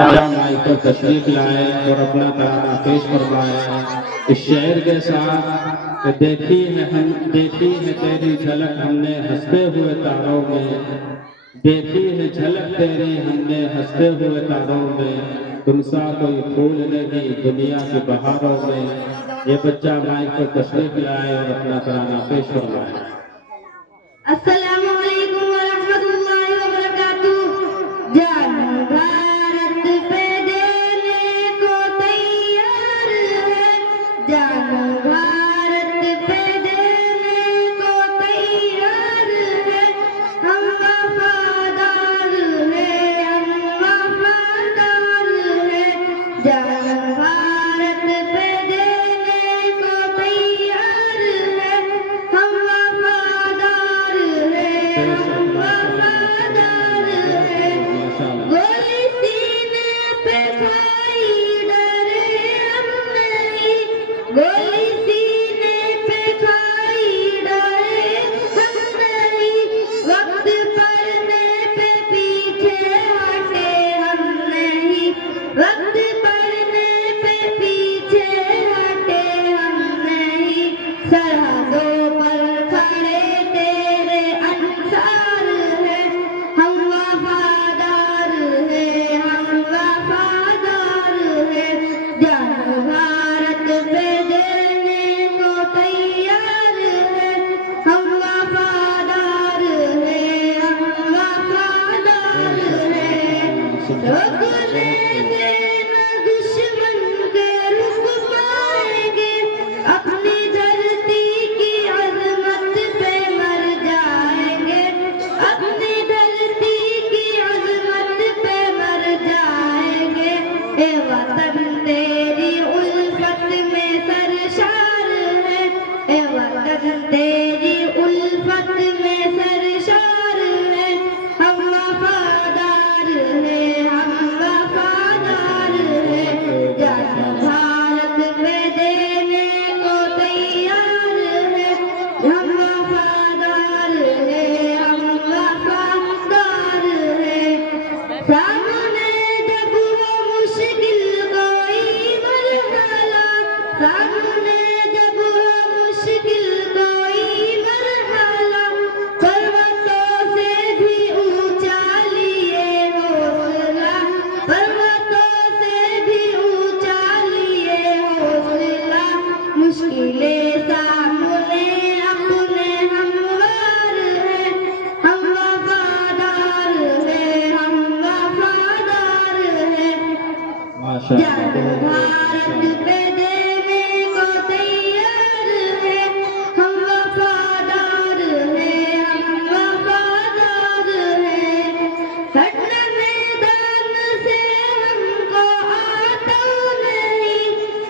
बच्चा माइक पर तशरीफ लाए और अपना तराना पेश फरमाए इस शेर के साथ। देखी है तेरी झलक हमने हंसते हुए तारों में, देखी है झलक तेरी हमने हंसते हुए तारों में, तुमसा कोई फूल नहीं दुनिया की बहारों में। ये बच्चा माइक पर तशरीफ लाए और अपना तराना पेश फरमाए। अस्सलामु अलैकुम व रहमतुल्लाहि व बरकातुहू। जान भारत पे देने को तैयार है, जान भारत पे देने को तैयार है, हम वफादार हैं, हम वफादार हैं। जान भारत पे देने को तैयार है, हम वफादार हैं, हम वफादार हैं। गोली सीने पे खाई डरे हम नहीं, गोली सीने पे खाई डरे हम नहीं, वक्त पड़ने पे पीछे हटे हम नहीं, वक्त पड़ने पे पीछे हटे हम नहीं। सरहदों पर खड़े तेरे अंसार हैं, हम वफादार हैं, हम वफादार हैं। जान भारत पे देने को तैयार है, हम वफादार हैं, हम वफादार हैं। रोकने देना दुश्मन के रुक पाएंगे, अपनी धरती की अजमत पे मर जाएंगे, अपनी धरती की अजमत पे मर जाएंगे। ए वतन तेरी उल्फत में सरशार है, ए वतन तेरी उल्फत में सरशार है, हम वफादार हैं, हम वफादार हैं। जान भारत पे देने को तैयार है, हम वफादार हैं, हम वफादार हैं। सामने जब हो मुश्किल कोई मरहला, सामने जब हो मुश्किल कोई मरहला, पर्वतों से भी ऊंचा लिए हौसला, पर्वतों से भी ऊंचा लिए हौसला। मुश्किलें सामने अपने हमवार हैं, हम वफादार हैं, हम वफादार हैं। जान भारत पे देने को तैयार है, हम वफादार हैं, हम वफादार हैं। हटना मैदान से हमको आता नहीं,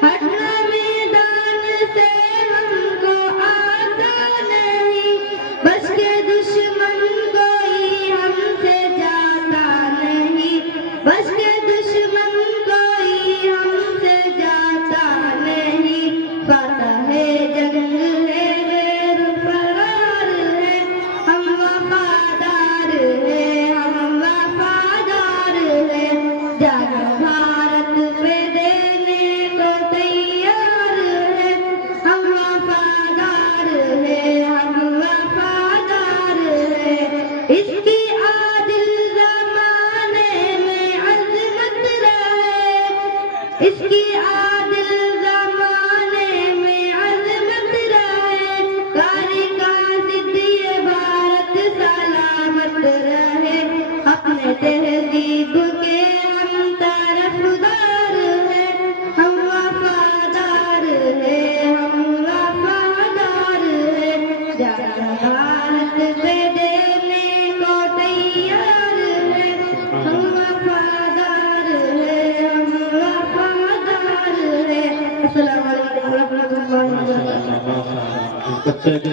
हटना मैदान से हमको आता नहीं, बस के दुश्मन कोई हमसे जाता नहीं, बस के दुश्मन कोई हमसे जाता नहीं। फतह जंग है गैर फरार है, हम वफादार हैं, हम वफादार हैं। जान भारत पे देने को तैयार है, हम वफादार हैं, हम वफादार हैं। इसकी आदिल ज़माने में अज़मत रहे, इसकी आदिल ज़माने में अज़मत रहे, कारी का सिद्धिए भारत सलामत रहे। अपने तहजीब के हम तरफदार हैं, हम वफादार हैं, हम वफादार हैं। जान भारत पे देने को तैयार है, हम वफादार हैं, हम वफादार हैं। अस्सलामु अलैकुम व रहमतुल्लाहि व बरकातुहू। बच्चे के